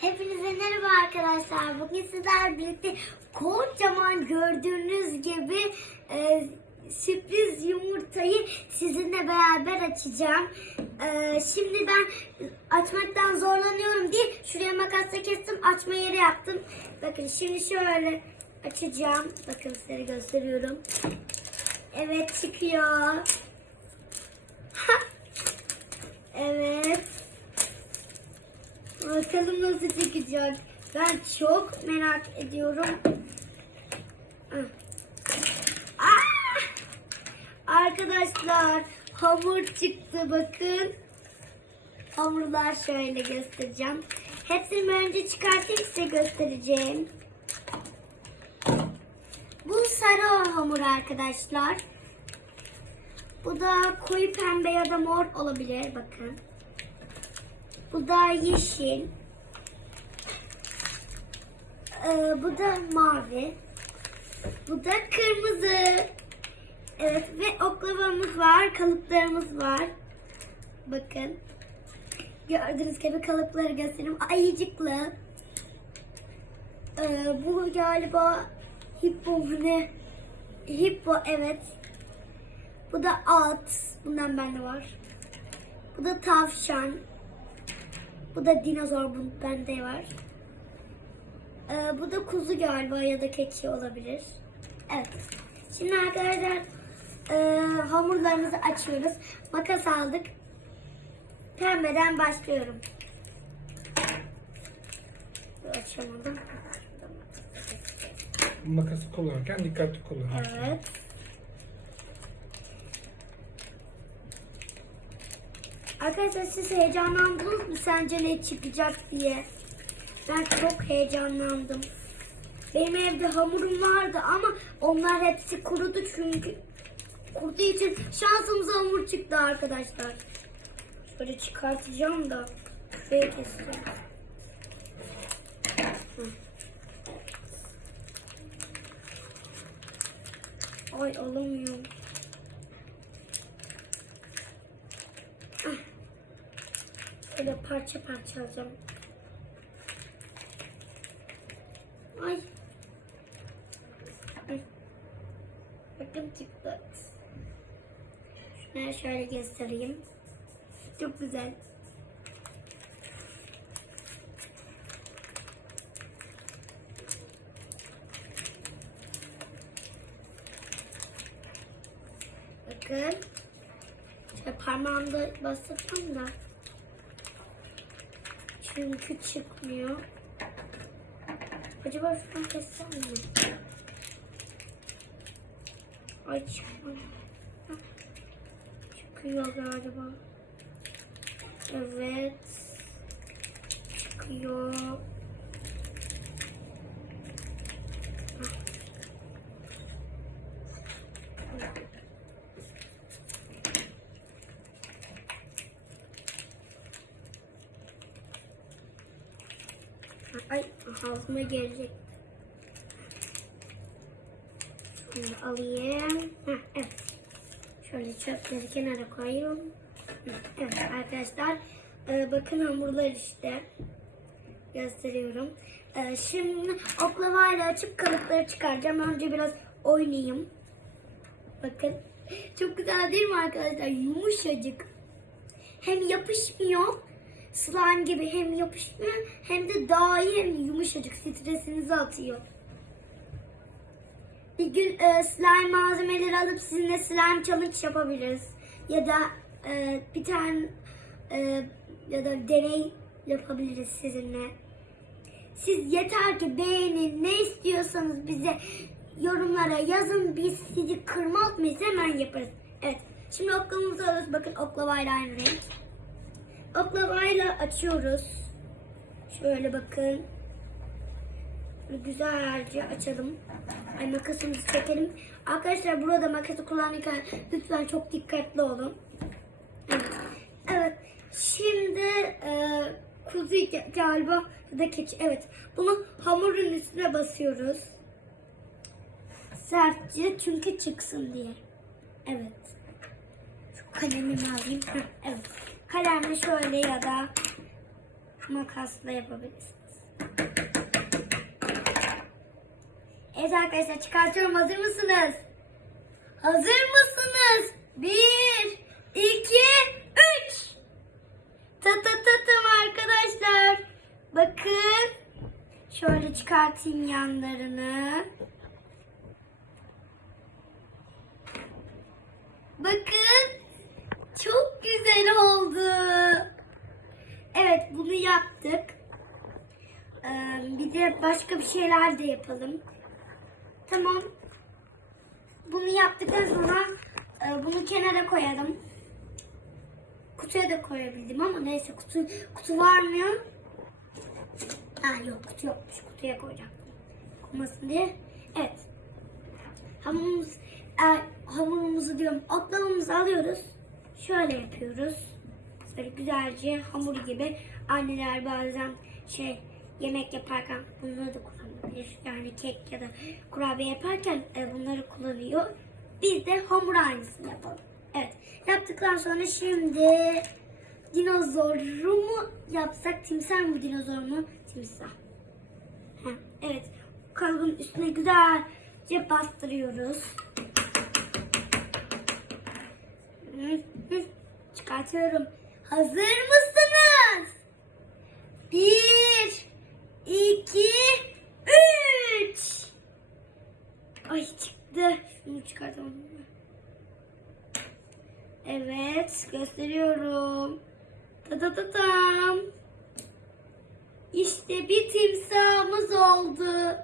Hepinize merhaba arkadaşlar. Bugün sizlerle birlikte kocaman gördüğünüz gibi e, sürpriz yumurtayı sizinle beraber açacağım. E, şimdi ben açmaktan zorlanıyorum diye şuraya makasla kestim açma yeri yaptım. Bakın şimdi şöyle açacağım. Bakın size gösteriyorum. Evet çıkıyor. evet. Bakalım nasıl çıkacak. Ben çok merak ediyorum. Ah! Arkadaşlar hamur çıktı bakın. Hamurlar şöyle göstereceğim. Hepsini önce çıkartayım size göstereceğim. Bu sarı hamur arkadaşlar. Bu da koyu pembe ya da mor olabilir bakın. Bu da yeşil. Ee, bu da mavi. Bu da kırmızı. Evet ve oklavamız var, kalıplarımız var. Bakın. Gördüğünüz gibi kalıpları göstereyim. Ayıcıklı. Ee, bu galiba hippo ne? Hippo evet. Bu da at. Bundan bende var. Bu da tavşan. Bu da dinozor bende var. Ee, bu da kuzu galiba ya da keçi olabilir. Evet. Şimdi arkadaşlar e, hamurlarımızı açıyoruz. Makas aldık. Pembeden başlıyorum. Açamadım. Makası kullanırken dikkatli kullan. Evet. Arkadaşlar siz heyecanlandınız mı sence ne çıkacak diye? Ben çok heyecanlandım. Benim evde hamurum vardı ama onlar hepsi kurudu çünkü kuruduğu için şansımıza hamur çıktı arkadaşlar. Şöyle çıkartacağım da keseceğim. Hı. Ay alamıyorum. Böyle parça parça alacağım. Ay. Bakın çıktı. Şunları şöyle göstereyim. Çok güzel. Bakın. Şöyle parmağımda basacağım da. Çünkü çıkmıyor. Acaba şuradan kessem mi? Ay çıkmıyor. Çıkıyor galiba. Evet. Çıkıyor. Ay ağzıma gelecek. Şimdi alayım. Heh, evet. Şöyle çöpleri kenara. Hı, Evet arkadaşlar. e, bakın hamurlar işte. Gösteriyorum. E, şimdi oklavayla açıp kalıpları çıkaracağım. Önce biraz oynayayım. Bakın. Çok güzel değil mi arkadaşlar? Yumuşacık. Hem yapışmıyor slime gibi hem yapışmıyor hem de daha iyi hem yumuşacık stresinizi atıyor. Bir gün e, slime malzemeleri alıp sizinle slime challenge yapabiliriz. Ya da e, bir tane e, ya da deney yapabiliriz sizinle. Siz yeter ki beğenin ne istiyorsanız bize yorumlara yazın biz sizi kırmaz mıyız hemen yaparız. Evet şimdi oklavamızı alıyoruz bakın oklavayla aynı renk. Oklavayla açıyoruz. Şöyle bakın. Güzelce açalım. Ay makasımızı çekelim. Arkadaşlar burada makası kullanırken lütfen çok dikkatli olun. Evet. Şimdi e, kuzu galiba da keçi. Evet. Bunu hamurun üstüne basıyoruz. Sertçe çünkü çıksın diye. Evet. Şu kalemimi alayım. Heh, evet. Kalemle şöyle ya da makasla yapabilirsiniz. Evet arkadaşlar çıkartıyorum. Hazır mısınız? Hazır mısınız? Bir, iki, üç. Ta ta ta tam arkadaşlar. Bakın. Şöyle çıkartayım yanlarını. Bakın. Çok güzel oldu. Evet bunu yaptık. Ee, bir de başka bir şeyler de yapalım. Tamam. Bunu yaptıktan sonra e, bunu kenara koyalım. Kutuya da koyabildim ama neyse kutu kutu var mı? Ha yok kutu yokmuş. Kutuya koyacaktım. Olmasın diye. Evet. Hamurumuz, e, hamurumuzu diyorum oklavamızı alıyoruz. Şöyle yapıyoruz. Böyle güzelce hamur gibi. Anneler bazen şey yemek yaparken bunları da kullanabilir. Yani kek ya da kurabiye yaparken e, bunları kullanıyor. Biz de hamur aynısını yapalım. Evet. Yaptıktan sonra şimdi dinozoru mu yapsak timsah mı dinozor mu? Timsah. Heh, evet. Kalıbın üstüne güzelce bastırıyoruz. Çıkartıyorum. Hazır mısınız? Bir, iki, üç. Ay çıktı. Şunu çıkartamam. Evet gösteriyorum. Ta ta ta tam. İşte bir timsahımız oldu.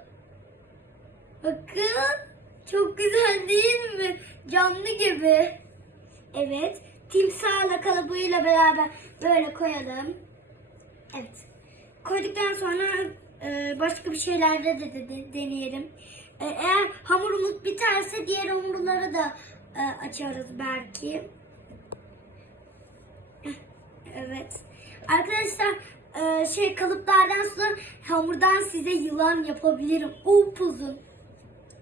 Bakın. Çok güzel değil mi? Canlı gibi. Evet. Timsahla kalıbıyla beraber böyle koyalım. Evet. Koyduktan sonra e, başka bir şeylerde de, de- de- deneyelim. E, eğer hamurumuz biterse diğer hamurları da e, açarız belki. Evet. Arkadaşlar e, şey kalıplardan sonra hamurdan size yılan yapabilirim. Upuzun.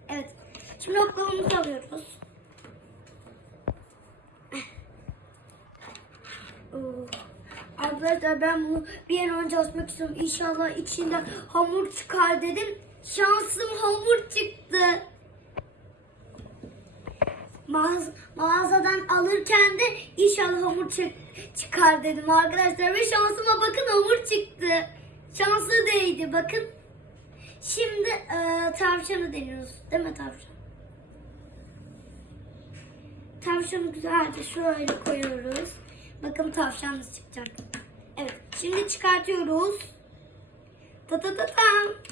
Evet. Şimdi oklavamızı alıyoruz. Arkadaşlar ben bunu bir an önce açmak istiyorum. İnşallah içinden hamur çıkar dedim. Şansım hamur çıktı. Mağaz, mağazadan alırken de inşallah hamur çık, çıkar dedim arkadaşlar. Ve şansıma bakın hamur çıktı. Şanslı değdi bakın. Şimdi e, tavşanı deniyoruz. Değil mi tavşan? Tavşanı güzelce şöyle koyuyoruz. Bakın tavşan çıkacak. Evet. Şimdi çıkartıyoruz. Ta ta ta tam.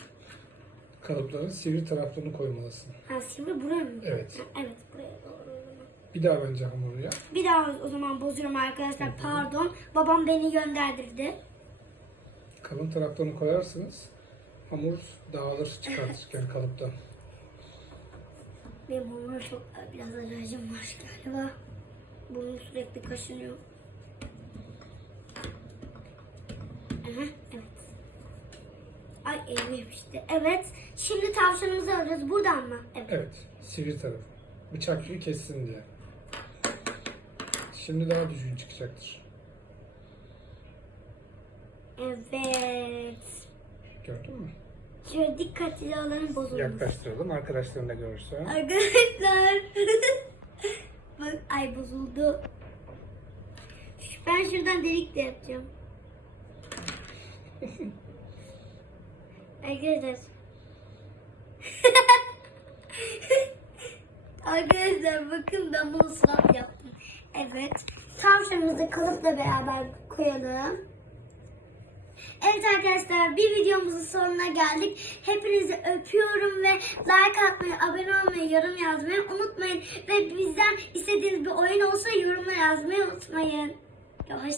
Kalıpların sivri taraflarını koymalısın. Ha şimdi buraya mı? Evet. Ha, evet buraya doğru. Bir daha bence hamuru yap. Bir daha o zaman bozuyorum arkadaşlar. Pardon. Babam beni gönderdirdi. Kalın taraflarını koyarsınız. Hamur dağılır çıkartırken kalıptan. Benim hamura çok biraz alerjim var galiba. Burnum sürekli kaşınıyor. Aha, evet. Ay yapıştı. Evet. Şimdi tavşanımızı alıyoruz. Buradan mı? Evet. Evet. Sivri tarafı. Bıçak gibi kessin diye. Şimdi daha düzgün çıkacaktır. Evet. Gördün mü? Şöyle dikkatli alalım bozulmasın. Yaklaştıralım. Arkadaşların da görürse. Arkadaşlar. Bak ay bozuldu. Ben şuradan delik de yapacağım. Arkadaşlar. Arkadaşlar bakın ben bunu sınav yaptım. Evet. Tavşanımızı kalıpla beraber koyalım. Evet arkadaşlar bir videomuzun sonuna geldik. Hepinizi öpüyorum ve like atmayı, abone olmayı, yorum yazmayı unutmayın. Ve bizden istediğiniz bir oyun olsa yorumlar yazmayı unutmayın. Hoşça